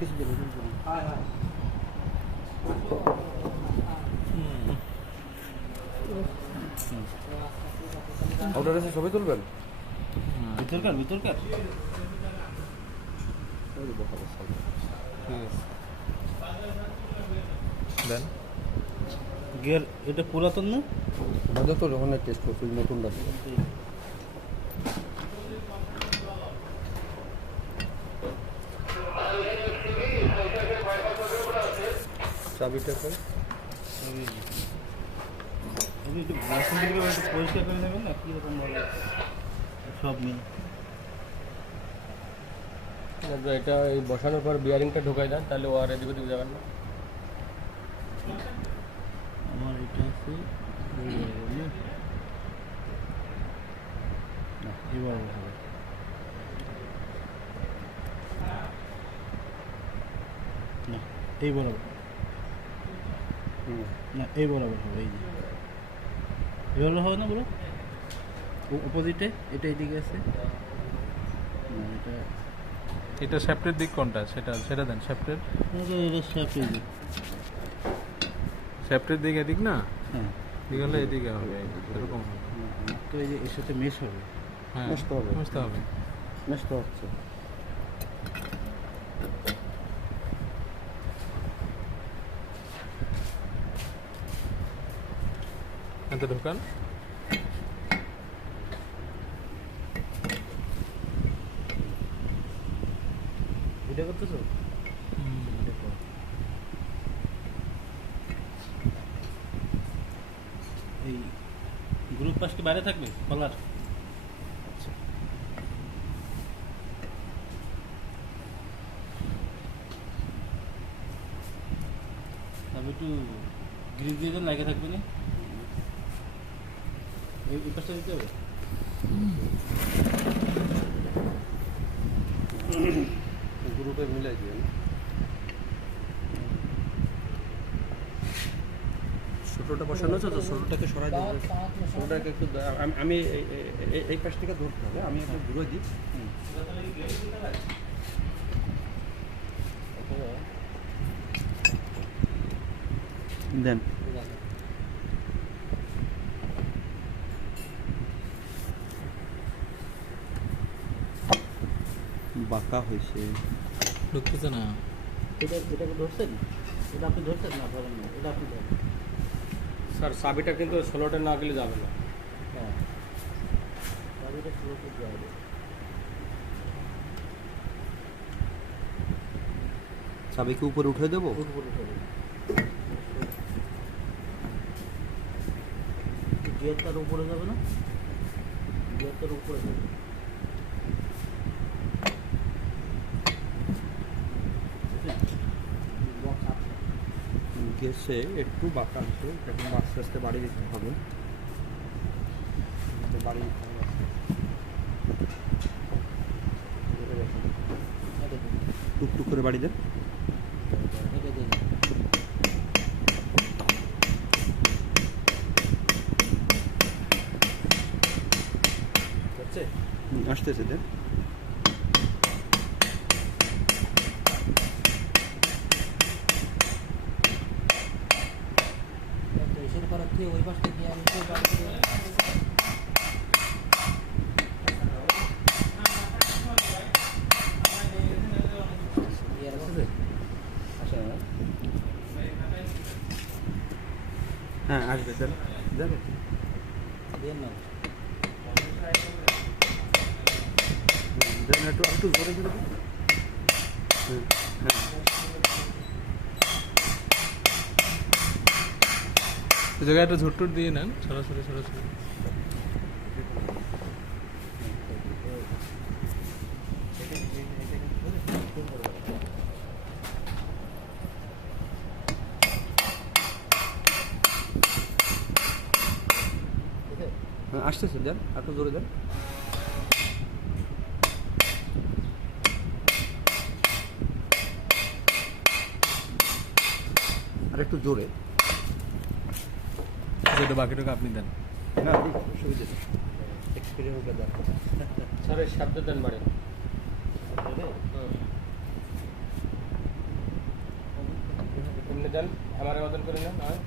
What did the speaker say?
কিছু দিন হ্যাঁ হ্যাঁ অর্ডার এসে সবাই তুলবেন ভিতরকার ঠিক আছে দেন গিয়ার এটা পুরাতন না বাজার তো যখন টেস্ট করছি নতুনটা চাবিটা কই আপনি একটু বাসন দিকে একটু পরিষ্কার করে নেবেন না কীরকম বলে সব মিলে এটা এই বসানোর পর বিয়ারিংটা ঢোকাই দেন তাহলে ও আর এদিক ওদিক যাবেন না আমার এটা আছে না এবার হবে না এই বরাবর না এই বরাবর হবে এই যে এবার হবে না বলো অপোজিটে এটা এইদিকে আছে না এটা এটা শ্যাফটের দিক কোনটা সেটা দেন শ্যাফটের এটা শ্যাফটের দিক শ্যাফটের দিক এদিক না হ্যাঁ দিক হলে এদিকে হবে এরকম হবে তো এই যে এর সাথে মেশ হবে হ্যাঁ বুঝতে হবে বুঝতে হবে নষ্ট হচ্ছে এত ঢোকান এটা করতেছো এই গ্রুপ পাস কি বাইরে থাকবে কলার তারপর একটু গ্রিপ দিয়ে দেন লাগে থাকবে না এই পাশটা দিতে হবে গ্রুপে মিলাই দিবেন ছোটোটা বসানো আছে তো ছোটোটাকে সরাই দেবো ছোটোটাকে একটু আমি এই পাশ থেকে ধরতে হবে আমি একটু ঘুরে দিই দেন বাঁকা হয়েছে ঢুকতেছে না এটাকে ধরছেন এটা আপনি ধরছেন না ধরেন না এটা আপনি ধরেন স্যার চাবিটা কিন্তু ষোলোটা না গেলে যাবে না হ্যাঁ চাবিটা পুরো দেওয়া হবে চাবিকে উপরে উঠে দেবো গিয়ারটার উপরে যাবে না গিয়ারটার উপরে যাবে গেছে একটু বাঁকা আছে এখন আস্তে আস্তে বাড়ি দিতে হবে বাড়ি দিতে হবে টুকটুক করে বাড়ি দেন আসতেছে দেন ওই পাশটা দিয়ে আমি হ্যাঁ আসবে দেন যাবে দেন না দেন একটু একটু জোরে জোরে হ্যাঁ হ্যাঁ এই জায়গায় একটা ঝুটটুট দিয়ে নেন সরাসরি হ্যাঁ আসতেছে দেন একটু জোরে দেন আর একটু জোরে যেটা বাকিটাকে আপনি দেন না সুবিধা এক্সপিরিয়েন্সটা দেন স্যার শব্দ দেন বাড়ে দেন, আমার বদল করে নেন, হয়